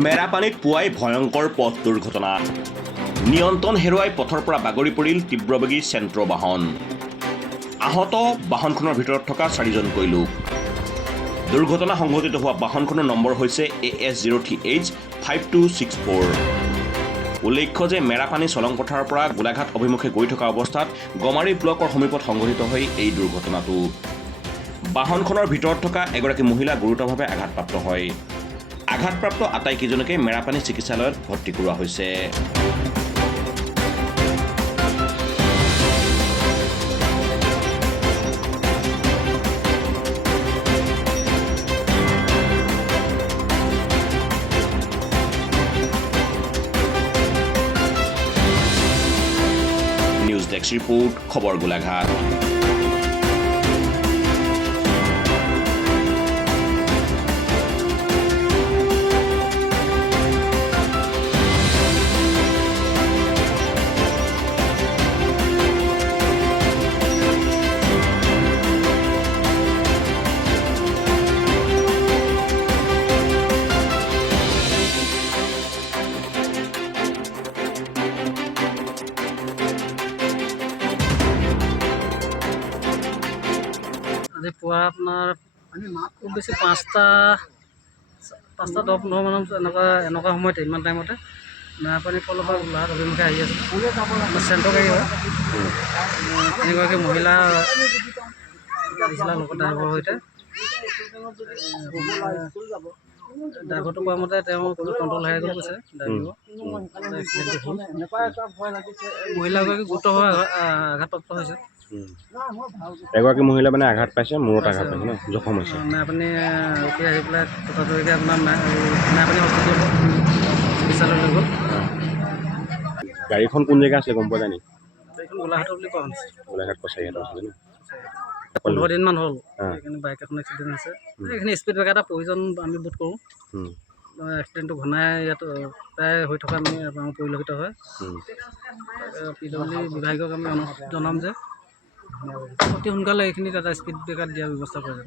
মেৰাপানীত পুৱাই ভয়ংকৰ পথ দুৰ্ঘটনা নিয়ন্ত্ৰণ হেৰুৱাই পথৰ পৰা বাগৰি পৰিল তীব্ৰবেগী চেণ্ট্ৰ বাহন আহত বাহনখনৰ ভিতৰত থকা 4জনকৈ লোক দুৰ্ঘটনা সংঘটিত হোৱা বাহনখনৰ নম্বৰ হৈছে AS03H5264 উল্লেখ্য যে মেৰাপানী চলং পথাৰৰ পৰা গোলাঘাট অভিমুখে গৈ থকা অৱস্থাত গমাৰী ব্লকৰ সমীপত সংঘটিত হয় এই দুৰ্ঘটনাটো বাহনখনৰ ভিতৰত থকা এগৰাকী মহিলা গুৰুতৰভাৱে আঘাতপ্ৰাপ্ত হয় আঘাতপ্ৰাপ্ত আটাইকেইজনকে মেৰাপানী চিকিৎসালয়ত ভৰ্তি কৰোৱা হৈছে নিউজ ডেস্ক ৰিপোৰ্ট খবৰ গোলাঘাট আজি পুৱা আপোনাৰ খুব বেছি 5টা 10-15 মানত এনেকুৱা সময়তে ইমান টাইমতে মেৰাপানীৰ ফালৰ পৰা গোলাঘাট অভিমুখে আহি আছে চেণ্ট্ৰ গাড়ী হয় এগৰাকী মহিলা আহিছিলে লগত ড্ৰাইভাৰৰ সৈতে ড্ৰাইভাৰটো কোৱা মতে তেওঁ কণ্ট্ৰল হেৰাই গৈ গৈছে মহিলাগৰাকী গুৰুতৰভাৱে আঘাতপ্ৰাপ্ত হৈছে এগৰাকী মহিলা মানে আঘাত পাইছে মূৰত আঘাত পাইছে ন জখম হৈছে মেৰাপানী ৰখি আহি পেলাই ততাতৰিকৈ আপোনাৰ মেৰাপানী হস্পিটেল চিকিৎসালয় লৈ গ'ল গাড়ীখন কোন জেগা আছে গম পোৱা যায় নেকি এইখন গোলাঘাটৰ বুলি কোৱা হৈছে গোলাঘাট কছাৰীহাটত আছিলে ন 15 দিনমান হ'ল এইখিনি বাইক এখন এক্সিডেণ্ট হৈছে এইখিনি স্পীড ব্ৰেকাৰ এটা প্ৰয়োজন আমি বোধ কৰোঁ এক্সিডেণ্টটো ঘনাই ইয়াত প্ৰায় হৈ থকা আমি পৰিলক্ষিত হয় PWD বিভাগক আমি জনাম যে অতি সোনকালে এইখিনিত এটা স্পীড ব্ৰেকাৰ দিয়াৰ ব্যৱস্থা কৰে